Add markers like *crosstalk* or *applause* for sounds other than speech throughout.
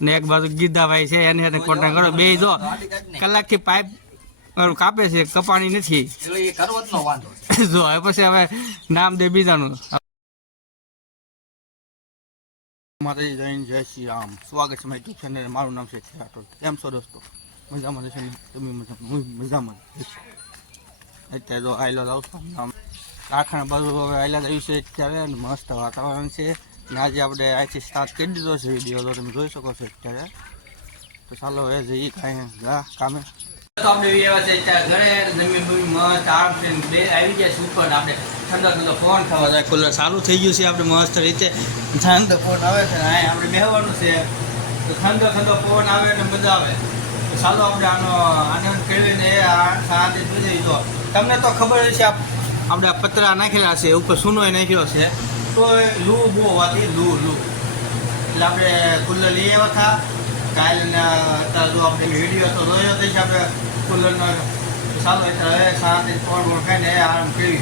ને એક બાજુ ગીધાભાઈ છે એની સાથે કોન્ટેક્ટ કરો. બે જો કલાકથી પાઇપ મારું કાપે છે કપાણી નથી. જ હવે પછી હવે નામ દે બીજાનું. માતાજી જૈન જય શ્રી રામ. સ્વાગત છે મારી ચેનલ મારું નામ છે રાઠોડ કેમ છો દોસ્તો? મજામાં છે તમે મજા હું મજામાં અત્યારે જો આયલો જાઉં છું આમ કારખાના બાજુ હવે આયલા આવ્યું છે અત્યારે અને મસ્ત વાતાવરણ છે. આજે આપણે અહીંથી સ્ટાર્ટ કરી દીધો છે વીડિયો તો તમે જોઈ શકો છો અત્યારે. તો ચાલો હવે જઈએ કાંઈ હા કામે. આપણે એવા છે ઘરે, જમીન બમીન મસ્ત આરામ બે આવી ગયા છે ઉપર. આપણે ઠંડો ઠંડો ફોન થવા જાય. કુલર ચાલુ થઈ ગયું છે આપણે મસ્ત રીતે. ઠંડો ફોન આવે છે અહીં આપણે બેહવાનું છે. તો ઠંડો ઠંડો ફોન આવે ને મજા આવે. તો ચાલો આપણે આનો આનંદ કેળવીને એ આ સાથે જોઈ તો. તમને તો ખબર છે આપણે આ પતરા નાખેલા છે, ઉપર સૂનો નાખ્યો છે. તો લૂ બહુ હોવાથી લૂ લૂ. એટલે આપણે કુલર લઈ આવ્યા હતા. કાલના અત્યારે જો આપણે વીડિયો તો જોયો જ આપણે કુલરનો ચાલો એટલે હવે સાથે ફોન ફોન ખાઈને આરામ કરી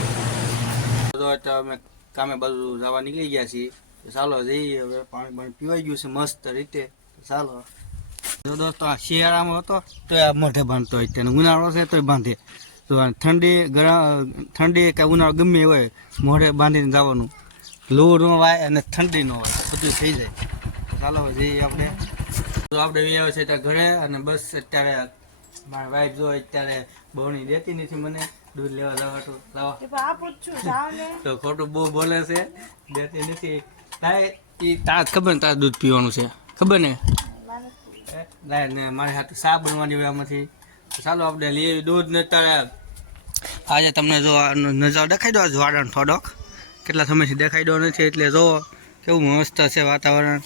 તો અમે કામે બાજુ જવા નીકળી ગયા છીએ. ચાલો જઈએ હવે, પાણી પાણી પીવાઈ ગયું છે મસ્ત રીતે. ચાલો. જો દોસ્તો, આ શિયાળામાં હતો, તો આ મોઢે બાંધતો હોય તેને. ઉનાળો છે તોય બાંધે. તો ઠંડી ગરમ, ઠંડી કે ઉનાળો ગમે હોય, મોઢે બાંધીને જવાનું. લૂ ન વાય અને ઠંડી ન હોય બધું થઈ જાય. ચાલો જઈએ આપણે. તો આપણે વ્યવ છે ત્યાં ઘરે અને બસ અત્યારે મારા વાઈફ જો અત્યારે બહુની દેતી નથી મને દૂધ લેવા જવા તો લાવો. તો ખોટું બહુ બોલે છે દેતી નથી. લાય એ તાર ખબર ને તાર દૂધ પીવાનું છે? ખબર ને? ને મારી સાથે સા બનવાની હોય આમાંથી. ચાલો આપણે લઈએ દૂધ ને તારે આજે તમને જો નજારો દેખાઈ દો વાડાનો થોડોક. કેટલા સમયથી દેખાઈ દો નથી એટલે જુઓ કેવું મસ્ત છે વાતાવરણ.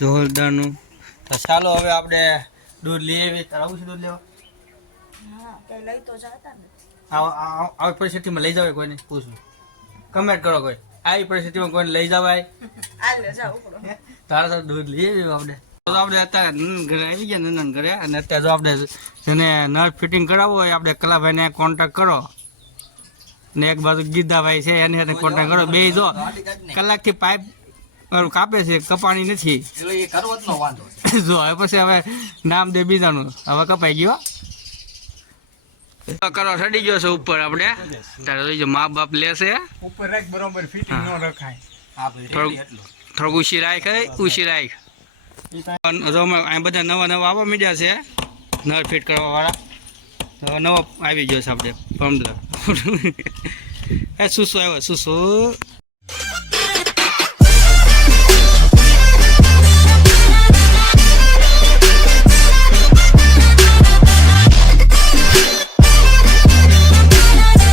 જોરદારનું. તો ચાલો હવે આપણે દૂધ લઈ આવીએ. તારે આવું છે દૂધ લેવા? આવા પરિસ્થિતિમાં લઈ જવાય કોઈને? પૂછું. કમેન્ટ કરો કોઈ. આવી પરિસ્થિતિમાં કોઈને લઈ જવાય? તારા સાથે દૂધ લઈ આવ્યું આપણે. તો આપણે અત્યારે નંદન ઘરે આવી ગયા નંદન ઘરે. અને અત્યારે જો આપણે જેને નળ ફિટિંગ કરાવવું હોય આપણે કલાભાઈને કોન્ટેક્ટ કરો. ને એક બાજુ ગીધાભાઈ છે એની સાથે કોન્ટેક્ટ કરો. બે જો કલાકથી પાઇપ કાપે છે કપાણી નથી. જ *laughs* હવે પછી હવે નામ દે બીજાનું. હવે કપાઈ ગયો. કરો ચડી ગયો છે ઉપર આપણે. તારે જોઈજો મા બાપ લેશે ઉપર રાખ બરોબર ફિટિંગ ન રખાય. થોડુંક ઉછી રાખ ઉછી રાખ. બધા નવા નવા આવવા મીડ્યા છે. નળ ફિટ કરવા વાળા નવા નવો આવી ગયો છે આપણે પંદર એ સુસુ આવ્યો સુસુ